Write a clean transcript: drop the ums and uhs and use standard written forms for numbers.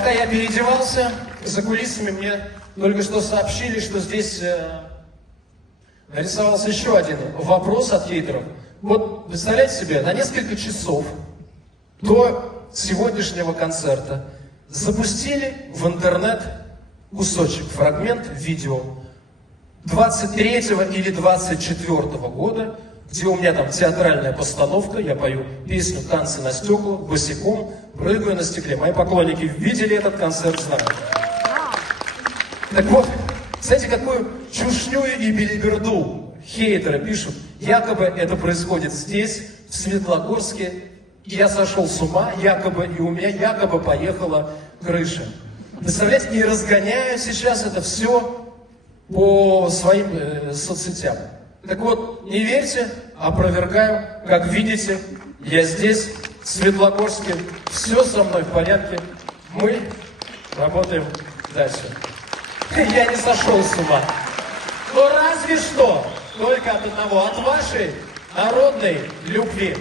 Пока я переодевался, за кулисами мне только что сообщили, что здесь нарисовался еще один вопрос от хейтеров. Вот, представляете себе, на несколько часов до сегодняшнего концерта запустили в интернет кусочек, фрагмент видео 23 или 24 года, где у меня там театральная постановка, я пою песню «Танцы на стеклах», босиком, прыгаю на стекле. Мои поклонники видели этот концерт, знают. Так вот, знаете, какую чушню и белиберду хейтеры пишут? Якобы это происходит здесь, в Светлогорске, и я сошел с ума, якобы, и у меня якобы поехала крыша. Представляете, и разгоняю сейчас это все по своим соцсетям. Так вот, не верьте, опровергаю. Как видите, я здесь, в Светлогорске, все со мной в порядке. Мы работаем дальше. Я не сошел с ума. Но разве что только от одного, от вашей народной любви.